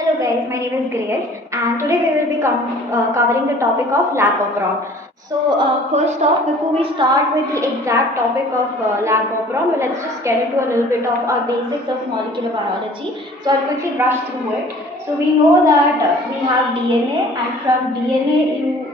Hello guys, my name is Grace and today we will be covering the topic of lac operon. First off, before we start with the exact topic of lac operon, well, let's just get into a little bit of our basics of molecular biology. So I'll quickly brush through it. So we know that we have DNA, and from DNA you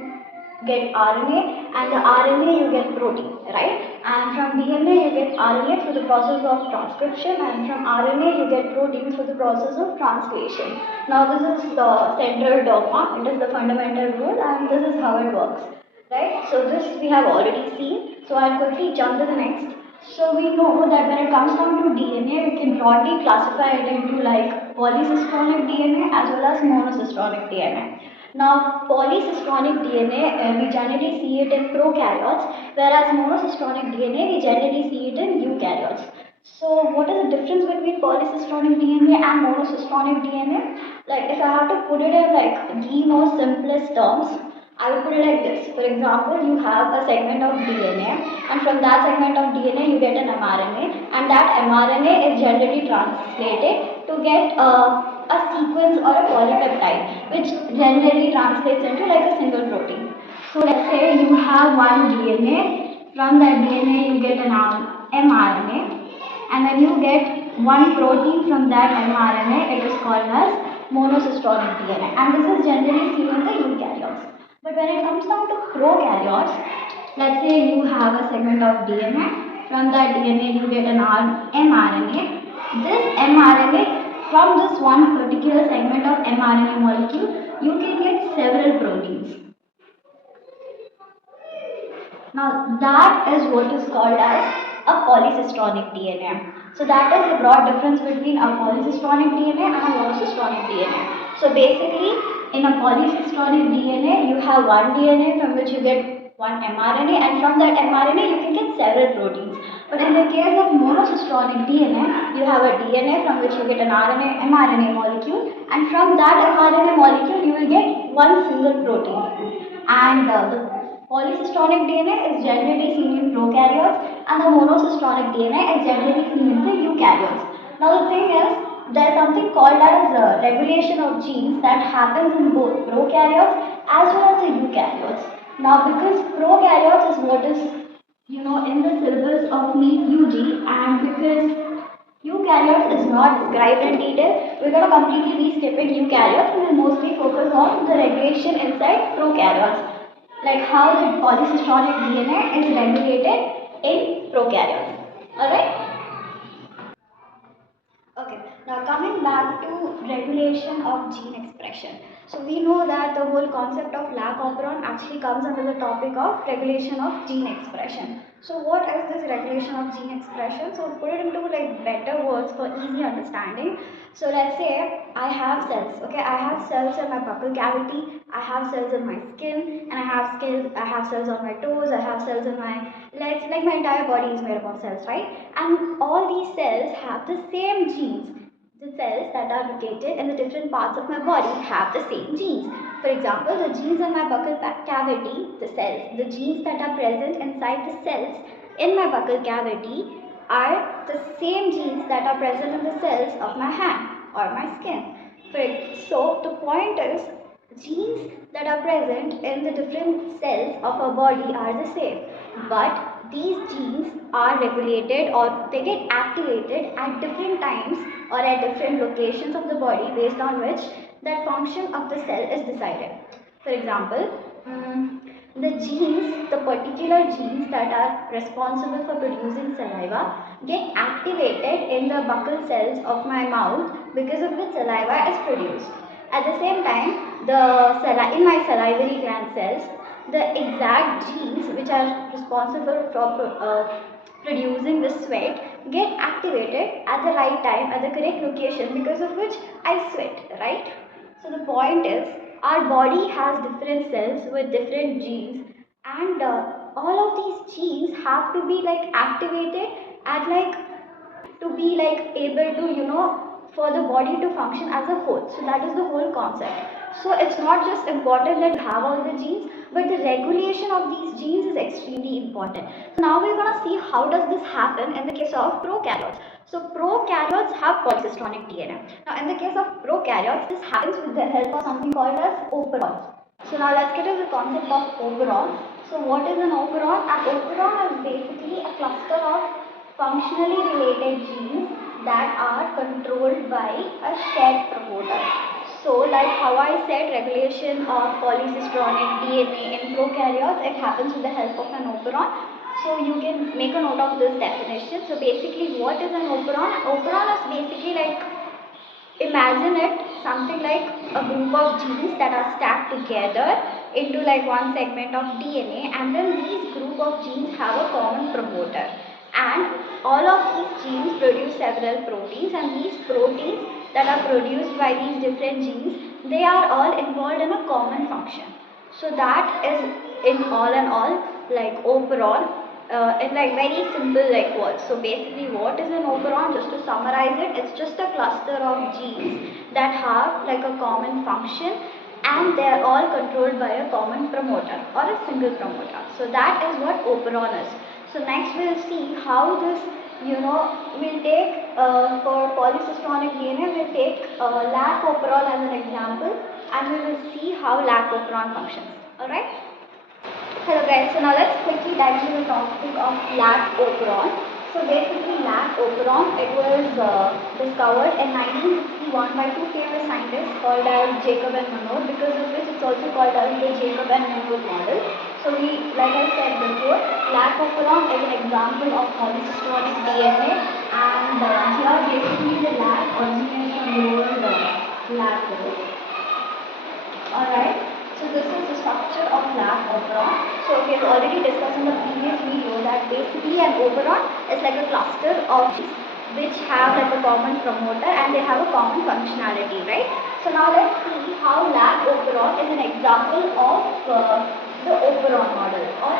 get RNA, and the RNA you get protein, right? And from DNA you get RNA through the process of transcription, and from RNA you get protein through the process of translation. Now this is the central dogma, it is the fundamental rule, and this is how it works, right? So this we have already seen. So I'll quickly jump to the next. So we know that when it comes down to DNA, we can broadly classify it into like polycystonic DNA as well as monocystonic DNA. Now, polycystonic DNA, we generally see it in prokaryotes, whereas monocystonic DNA, we generally see it in eukaryotes. So, what is the difference between polycystonic DNA and monocystonic DNA? Like, if I have to put it in like the most simplest terms, I will put it like this. For example, you have a segment of DNA, and from that segment of DNA, you get an mRNA, and that mRNA is generally translated to get a sequence or a polypeptide, which generally translates into like a single protein. So, let's say you have one DNA, from that DNA, you get an mRNA, and when you get one protein from that mRNA, it is called as monocystonic DNA, and this is generally seen in the eukaryotes. But when it comes down to prokaryotes, let's say you have a segment of DNA. From that DNA, you get an mRNA. This mRNA, from this one particular segment of mRNA molecule, you can get several proteins. Now that is what is called as a polycystonic DNA. So that is the broad difference between a polycystonic DNA and a monocystonic DNA. So basically in a polycystonic DNA you have one DNA from which you get one mRNA, and from that mRNA you can get several proteins. But in the case of monocystonic DNA, you have a DNA from which you get an mRNA molecule, and from that mRNA molecule you will get one single protein. And the polycystonic DNA is generally seen in prokaryotes, and the monocystonic DNA is generally seen in the eukaryotes. Now the thing is, there is something called as regulation of genes that happens in both prokaryotes as well as the eukaryotes. Now because prokaryotes is what is in the syllabus of NEET UG, and because eukaryotes is not described in detail, we're going to completely be skipping eukaryotes and will mostly focus on the regulation inside prokaryotes, like how the polycystonic DNA is regulated in prokaryotes. Alright? Okay, now coming back to regulation of gene expression. So we know that the whole concept of lac operon actually comes under the topic of regulation of gene expression. So what is this regulation of gene expression? So put it into like better words for easy understanding. So let's say I have cells. Okay, I have cells in my buccal cavity, I have cells in my skin, and I have cells on my toes, I have cells in my legs. Like my entire body is made up of cells, right? And all these cells have the same genes. The cells that are located in the different parts of my body have the same genes. For example, the genes in my buccal cavity, the genes that are present inside the cells in my buccal cavity are the same genes that are present in the cells of my hand or my skin. So the point is, genes that are present in the different cells of our body are the same, but these genes are regulated or they get activated at different times or at different locations of the body based on which that function of the cell is decided. For example, the particular genes that are responsible for producing saliva get activated in the buccal cells of my mouth, because of which saliva is produced. At the same time, in my salivary gland cells, the exact genes which are responsible for producing the sweat get activated at the right time at the correct location, because of which I sweat, right? So the point is, our body has different cells with different genes, and all of these genes have to be like activated at like to be like able to for the body to function as a whole. So that is the whole concept. So it's not just important that you have all the genes, but the regulation of these genes is extremely important. So now we're going to see how does this happen in the case of prokaryotes. So prokaryotes have polycystonic DNA. Now in the case of prokaryotes, this happens with the help of something called as operon. So now let's get to the concept of operon. So what is an operon? An operon is basically a cluster of functionally related genes that are controlled by a shared promoter. So like how I said, regulation of polycystonic DNA in prokaryotes, it happens with the help of an operon. So you can make a note of this definition. So basically what is an operon? An operon is basically like, imagine it something like a group of genes that are stacked together into like one segment of DNA, and then these group of genes have a common promoter, and all of these genes produce several proteins, and these proteins that are produced by these different genes, they are all involved in a common function. So that is in all like operon, in like very simple like words. So basically what is an operon? Just to summarize it, it's just a cluster of genes that have like a common function, and they are all controlled by a common promoter or a single promoter. So that is what operon is. So next we'll see how this, we'll take for polycystonic DNA, we'll take lac operon as an example, and we will see how lac operon functions. Alright? Hello guys, so now let's quickly dive into the topic of lac operon. So basically lac operon, it was discovered in 1961 by two famous scientists called as Jacob and Monod, because of which it's also called as the Jacob and Monod model. So like I said before, lac operon is an example of polycystonic DNA, and here basically the lac originates from the word lactose. Alright. So this is the structure of lac operon. So we have already discussed in the previous video that basically an operon is like a cluster of genes which have like a common promoter, and they have a common functionality, right? So now let's see how lac operon is an example of the operon model, or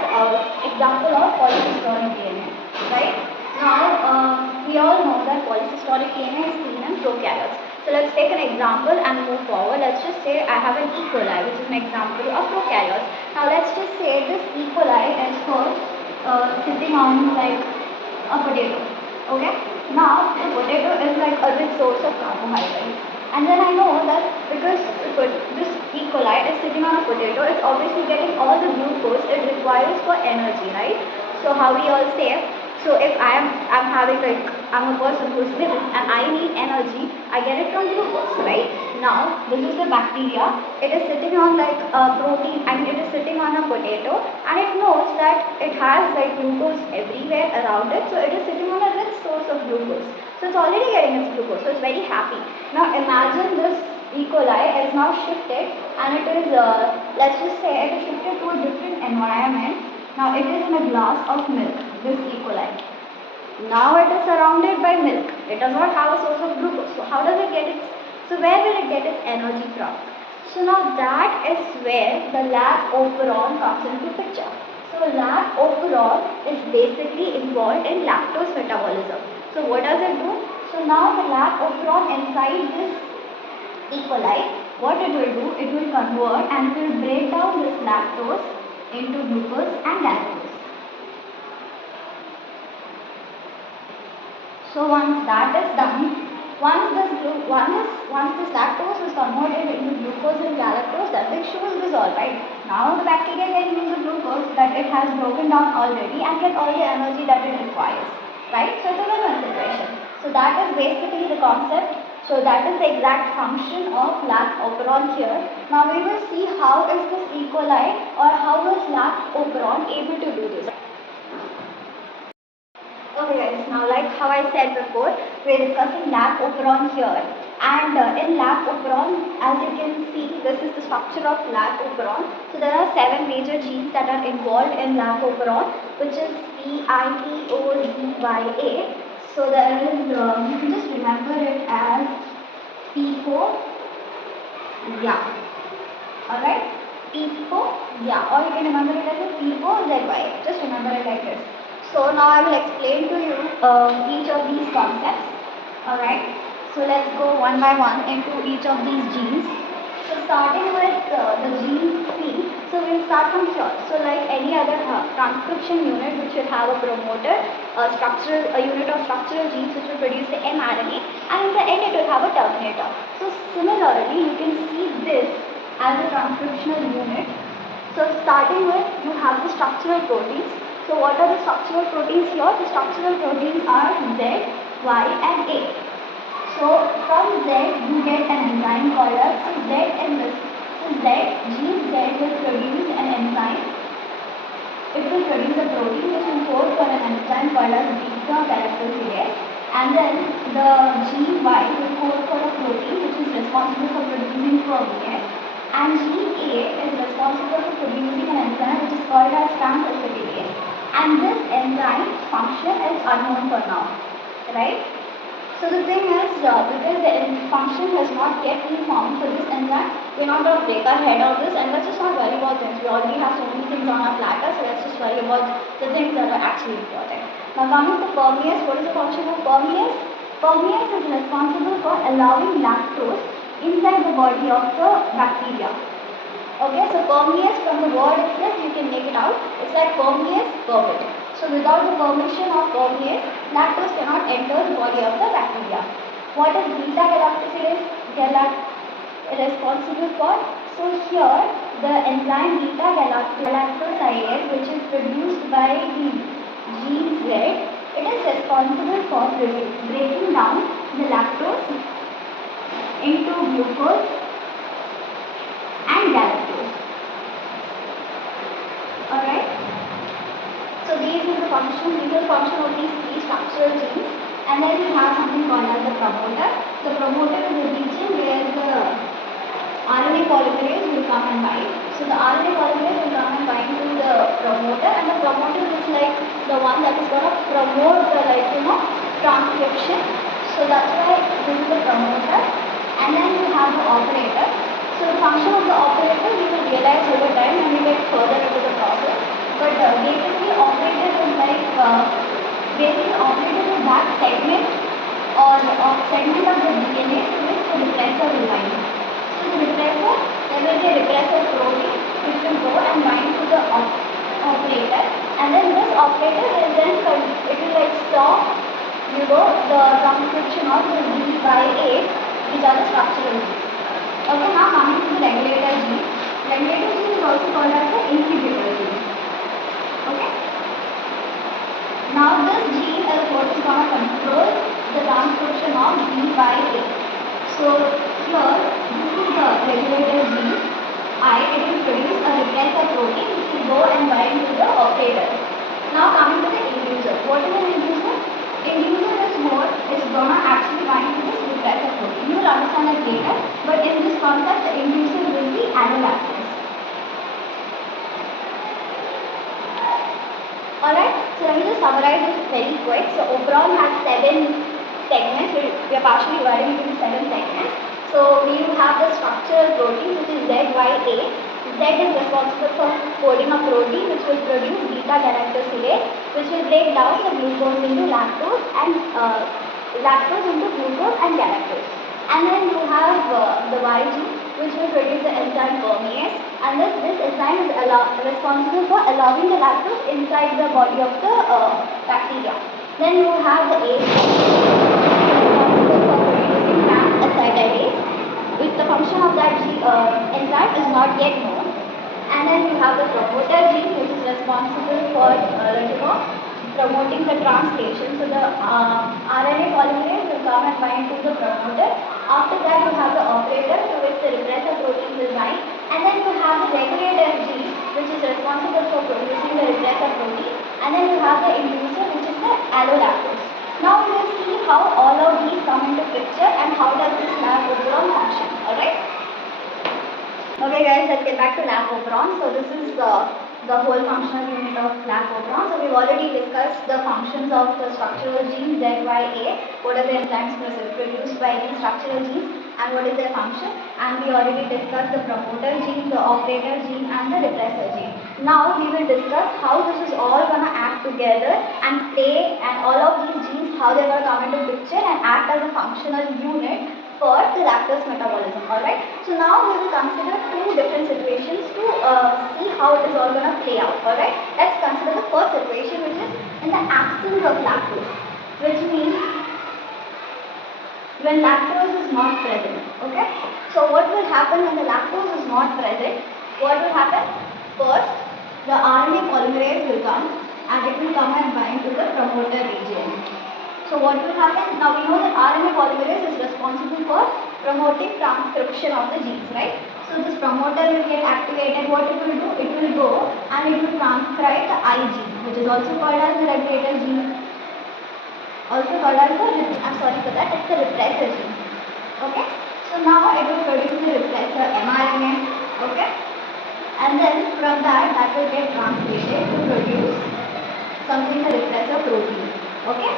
example of polycystonic DNA, right? Now we all know that polycystonic DNA is seen in prokaryotes. So let's take an example and move forward. Let's just say I have an E. coli, which is an example of prokaryotes. Now let's just say this E. coli is first sitting on like a potato. Okay. Now the potato is like a rich source of carbohydrates. And then I know that because this E. coli is sitting on a potato, it's obviously getting all the glucose it requires for energy, right? So how we all say, so if I'm having like, I'm a person who's living and I need energy, I get it from glucose, right? Now this is the bacteria. It is sitting on like a protein, and it is sitting on a potato, and it knows that it has like glucose everywhere around it. So it is sitting on a rich source of glucose. So it's already getting its glucose. So it's very happy. Now imagine this E. coli is now shifted, and it is let's just say it is shifted to a different environment. Now it is in a glass of milk, this E. coli. Now it is surrounded by milk. It does not have a source of glucose. So how does it get its, so where will it get its energy from? So now that is where the lac operon comes into picture. So lac operon is basically involved in lactose metabolism. So what does it do? So now the lac operon inside this E. coli, what it will do, it will convert and it will break down this lactose into glucose and galactose. So once that is done, once this lactose is converted into glucose and galactose, the mixture will dissolve, right? Now the bacteria can use the glucose that it has broken down already and get all the energy that it requires, right? So it's a win-win situation. So that is basically the concept. So that is the exact function of lac operon here. Now we will see how is this E. coli, or how is lac operon able to do this. Okay guys, now like how I said before, we are discussing lac operon here, and in lac operon, as you can see, this is the structure of lac operon. So there are 7 major genes that are involved in lac operon, which is PIPOZYA. So there is, you can just remember it as PIPO, yeah, alright, PIPO, yeah, or you can remember it as a PIPO-ZY, just remember it like this. So now I will explain to you each of these concepts, alright. So let's go one by one into each of these genes. So starting with the gene C, so we'll start from here. So like any other transcription unit which will have a promoter, a unit of structural genes which will produce the mRNA, and in the end it will have a terminator. So similarly you can see this as a transcriptional unit. So starting with, you have the structural proteins. So what are the structural proteins here? The structural proteins are Z, Y and A. So from Z you get an enzyme called as Z in this. So gene Z will produce an enzyme. It will produce a protein which will code for an enzyme called as beta galactosidase, and then the gene Y will code for a protein which is responsible for producing protease, and gene A is responsible for producing an enzyme which is called as transalphatilase, and this enzyme function is unknown for now, right? So the thing is, because the function has not yet been formed for this enzyme, we're not going to break our head on this, and let's just not worry about things. We already have so many things on our platter, so let's just worry about the things that are actually important. Now coming to permease, what is the function of permease? Permease is responsible for allowing lactose inside the body of the bacteria. Okay, so permease, from the word itself you can make it out. It's like permease, permit. So without the permission of permease, lactose cannot enter the body of the bacteria. What is beta galactosidase responsible for? So here the enzyme beta galactosidase, which is produced by the gene Z, it is responsible for breaking down the lactose into glucose and galactose. Alright. So these are the function of these three structural genes, and then we have something called as the promoter. The promoter is a region where the RNA polymerase will come and bind. So the RNA polymerase will come and bind to the promoter, and the promoter is like the one that is going to promote the transcription. So that's why this is the promoter, and then you have the operator. So the function of the operator we will realize over time when we get further into the process. But basically operator is like that segment or segment of the DNA to which the repressor will bind. So the repressor, there will be a repressor protein which will go and bind to the operator, and then this operator will then stop the transcription of the Z by A, which are the structural genes. Okay, now coming to the regulator gene. Regulator gene is also called as the inhibitor gene. Okay. Now this gene is what is going to control the transcription of Z by A. So here, this is the regulator gene. It will produce a repressor protein which will go and bind to the operator. Now coming to the inducer. What is an inducer? Inducer is what is going to actually bind to this repressor protein. You will understand that later, but in this concept, the inducer will be allolactase. Alright, so let me just summarize this very quick. So operon has 7 segments. We are partially dividing into 7 segments. So we have the structural protein which is ZYA. Z is responsible for coding a protein which will produce beta galactosidase, which will break down the glucose into lactose and lactose into glucose and galactose. And then you have the Y gene which will produce the enzyme permease, and this enzyme is responsible for allowing the lactose inside the body of the bacteria. Then you have the A gene responsible for producing transacidylase, which the function of that enzyme is not yet known. And then you have the promoter gene which is responsible for promoting the translation. So the RNA polymerase will come and bind to the promoter. After that you have the operator to which the repressor protein will bind, and then you have the regulator gene which is responsible for producing the repressor protein, and then you have the inducer which is the allolactose. Now we will see how all of these come into picture and how does this lab operon function. Alright? Okay guys, let's get back to lab operon. So this is the whole functional unit of lab operon. So we've already discussed the functions of the structural gene ZYA, what are the enzymes produced by these structural genes and what is their function, and we already discussed the promoter gene, the operator gene and the repressor gene. Now we will discuss how this is all going to act together and play, and all of these genes how they're going to come into picture and act as a functional unit for the lactose metabolism. Alright, so now we will consider two different situations to see how it is all going to play out. Alright, let's consider the first situation, which is in the absence of lactose, which means when lactose is not present. Okay, so what will happen when the lactose is not present? What will happen? First, the RNA polymerase will come and it will come and bind to the promoter region. So what will happen? Now we know that RNA polymerase is responsible for promoting transcription of the genes, right? So this promoter will get activated. What it will do? It will go and it will transcribe the I gene, which is also called as the regulator gene. Also called as the, I'm sorry for that, it's the repressor gene. Okay? So now it will produce the repressor mRNA. Okay? And then from that will get translated to produce something the repressor protein. Okay?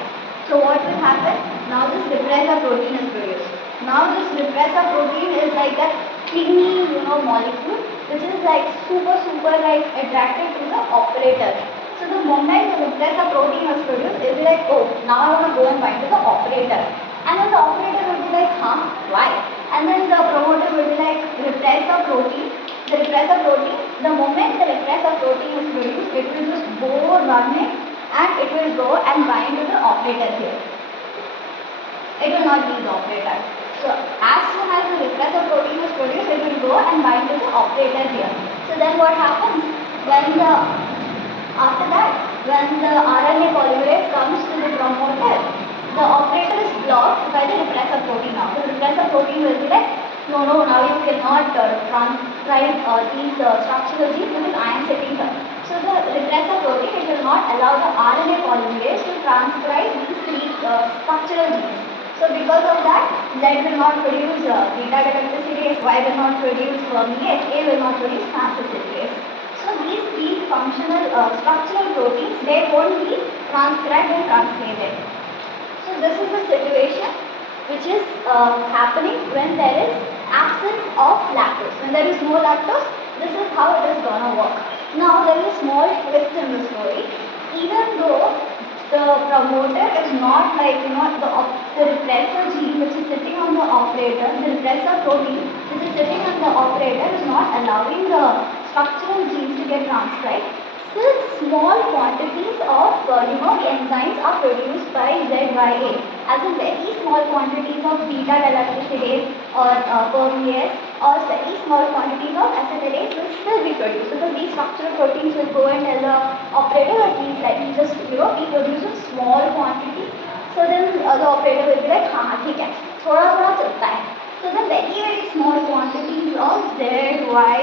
So what will happen? Now this repressor protein is produced. Now this repressor protein is like a kidney, molecule, which is like super like attracted to the operator. So the moment the repressor protein was produced, it will be like, oh, now I want to go and bind to the operator. And then the operator will be like, huh, why? And then the promoter will be like, repressor protein. The repressor protein, the moment the repressor protein is produced, it will just go running and it will go and bind to the operator here. It will not leave the operator. So as soon as the repressor protein is produced, it will go and bind to the operator here. So then what happens? After that, when the RNA polymerase comes to the promoter, the operator is blocked by the repressor protein now. The repressor protein will be like, no, now you cannot transcribe these structural genes because I am sitting here. So the repressor protein, it will not allow the RNA polymerase to transcribe these three structural genes. So because of that, Z will not produce beta-galactosidase, Y will not produce permease, A will not produce transacetylase. So these three functional structural proteins, they won't be transcribed and translated. So this is the situation which is happening when there is absence of lactose. When there is no lactose, this is how it is gonna work. Now there is a small twist in the story. Even though the promoter is not like the repressor gene which is sitting on the operator, the repressor protein which is sitting on the operator is not allowing the structural genes to get transcribed. Still small quantities of the enzymes are produced by ZYA, as in very small quantities of beta-galactosidase or permease, or very small quantities of acetylase will still be produced, because these structural proteins will go and tell the operator that he just he produces small quantities. So then the operator will be like, हाँ ठीक है, थोड़ा चलता है. So then very small quantities of Z, Y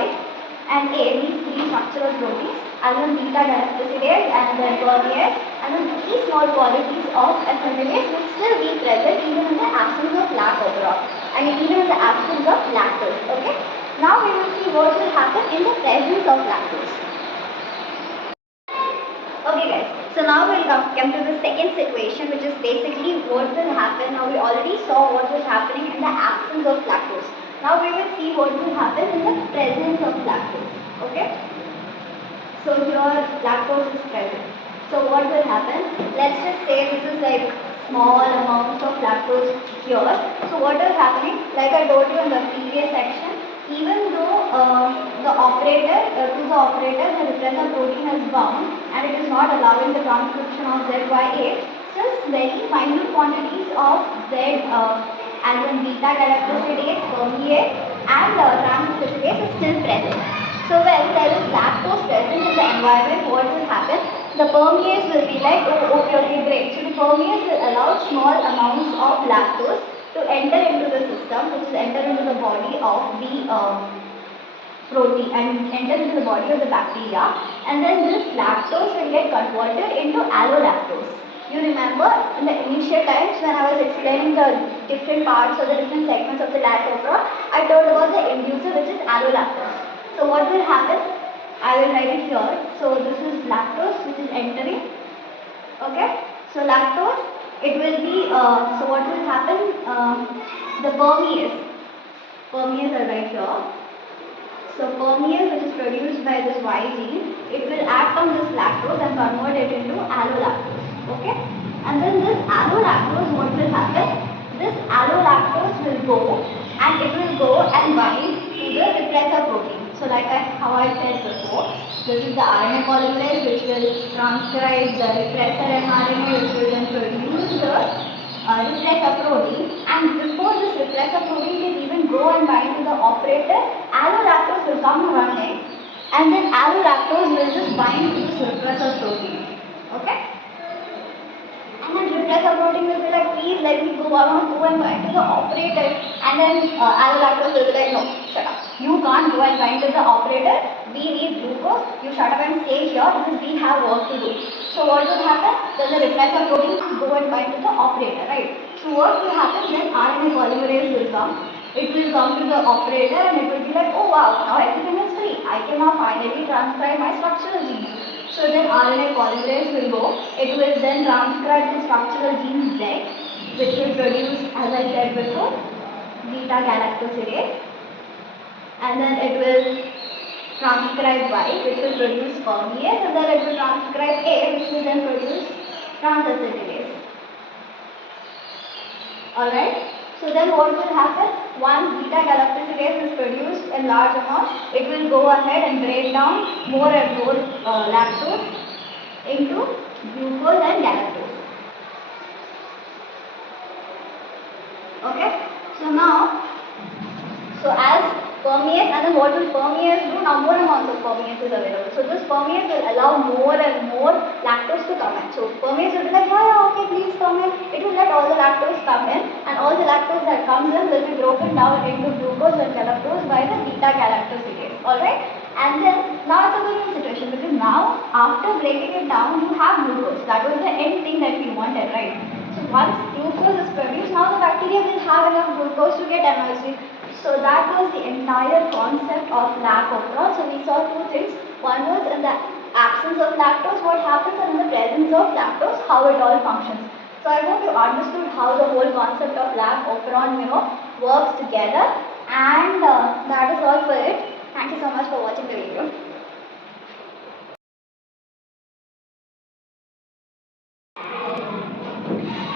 and A, these three structural proteins, and then beta-galactosidase and then permease, and then very small quantities of acetylase will still be present even in the absence of operon. Even in the absence of lactose. Okay. Now we will see what will happen in the presence of lactose. Okay guys, so now we'll come to the second situation, which is basically what will happen. Now we already saw what was happening in the absence of lactose. Now we will see what will happen in the presence of lactose. Okay. So here lactose is present. So what will happen? Let's just say this is like small amounts of lactose here. So what is happening? Like I told you in the previous section, even though the repressor protein is bound and it is not allowing the transcription of ZYA, still very minute quantities of Z as in beta-galactosidase, permease and transacetylase is still present. So when there is lactose present in the environment, what will happen? The permease will be like, oh, okay, great. So the permease will allow small amounts of lactose to enter into the system, which is enter into the body of the protein and enter into the body of the bacteria, and then this lactose will get converted into allolactose. You remember in the initial times when I was explaining the different parts or the different segments of the operon, I told about the inducer, which is allolactose. So what will happen? I will write it here. So this is lactose which is entering. Okay. So lactose, it will be, so what will happen? The permease are right here. So permease, which is produced by this Y gene, it will act on this lactose and convert it into allolactose. Okay. And then this allolactose, what will happen? This allolactose will go and it will go and bind to the repressor protein. So like how I said before, this is the RNA polymerase which will transcribe the repressor mRNA, which will then produce the repressor protein. And before this repressor protein can even go and bind to the operator, allolactose will come running, and then allolactose will just bind to this repressor protein. Okay? And then repressor protein will be like, please let me go, I want to go and bind to the operator. And then allolactose will be like, no, shut up. You can't go and bind to the operator. We need glucose. You shut up and stay here because we have work to do. So what will happen? Then the repressor protein will go and bind to the operator, right? So what will happen? Then RNA polymerase will come. It will come to the operator and it will be like, oh wow, now everything is free. I can now finally transcribe my structural genes. So then RNA polymerase will go. It will then transcribe the structural gene Z, which will produce, as I said before, beta galactosidase. And then it will transcribe Y, which will produce permease. And then it will transcribe A, which will then produce transacetylase. Alright? So then what will happen? Once beta galactosidase is produced in large amounts, it will go ahead and break down more and more lactose into glucose and galactose. Okay? So now, as permease, and then what will permease do? Now more amounts of permease is available. So this permease will allow more and more lactose to come in. So permease will be like, yeah, okay, please come in. It will let all the lactose come in, and all the lactose that comes in will be broken down into glucose and galactose by the beta galactosidase. Alright? And then now it's a win-win situation, because now after breaking it down, you have glucose. That was the end thing that we wanted, right? So once glucose is produced, now the bacteria will have enough glucose to get energy. So that was the entire concept of lac operon. So we saw two things. One was in the absence of lactose, what happens, and in the presence of lactose, how it all functions. So I hope you understood how the whole concept of lac operon, works together. And that is all for it. Thank you so much for watching the video.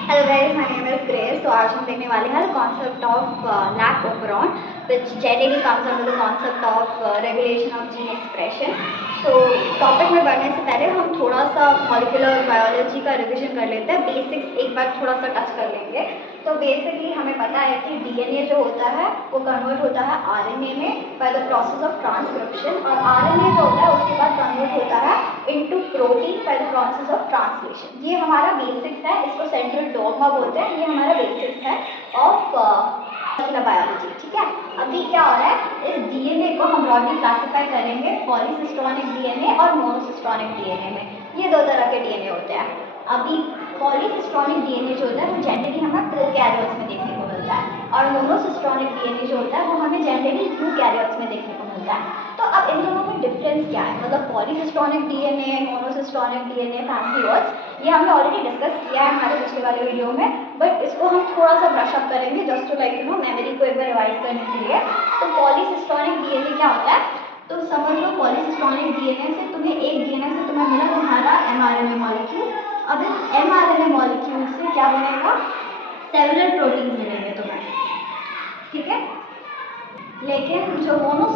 Hello guys, my name is Grace. So आज हम देखने वाले हैं the concept of lac operon, which generally comes under the concept of regulation of gene expression. So topic में बढ़ने से पहले हम थोड़ा सा मॉलिक्यूलर बायोलॉजी का रिविजन कर लेते हैं. बेसिक्स एक बार थोड़ा सा टच कर लेंगे. तो बेसिकली हमें पता है कि डीएनए जो होता है वो कन्वर्ट होता है आरएनए में by the process of transcription, और आरएनए जो होता है उसके बाद कन्वर्ट होता है into protein by the process of translation. ये हमारा बेसिक्स है, इसको सेंट्रल डॉगमा बोलते हैं. ये हमारा बेसिक्स है ऑफ बायोलॉजी. ठीक है. अभी क्या हो रहा है, इस डीएनए को हम ब्रॉडली क्लासिफाई करेंगे पॉलीसिस्टोनिक डीएनए और मोनोसिस्टोनिक डीएनए में. ये दो तरह के डीएनए होते हैं. अभी पॉलीसिस्टोनिक डीएनए जो होता है वो जनरली हमें प्रोकैरियोट्स में देखने को मिलता है, और मोनोसिस्टोनिक डीएनए जो होता है वो हमें जनरली यूकैरियोट्स में देखने को मिलता है. तो अब इन दोनों में डिफरेंस क्या है, मतलब पॉलीसिस्टोनिक DNA, monocistronic DNA, fancy words, ये हमने ऑलरेडी डिस्कस किया है हमारे पिछले वाले वीडियो में, बट इसको हम थोड़ा सा ब्रश अप करेंगे जस्ट टू लाइक मेमोरी को एक बार रिवाइज करने के लिए. तो पॉलीसिस्टोनिक डीएनए क्या होता है, तो समझ लो पॉलीसिस्टोनिक डीएनए से तुम्हें एक डीएनए से तुम्हें मिला तुम्हारा एमआरएनए मॉलिक्यूल. अब इस एमआरएनए मॉलिक्यूल से क्या बनेगा, सेलुलर प्रोटीन मिलेंगे तुम्हें. ठीक है. लेकिन जो मोनो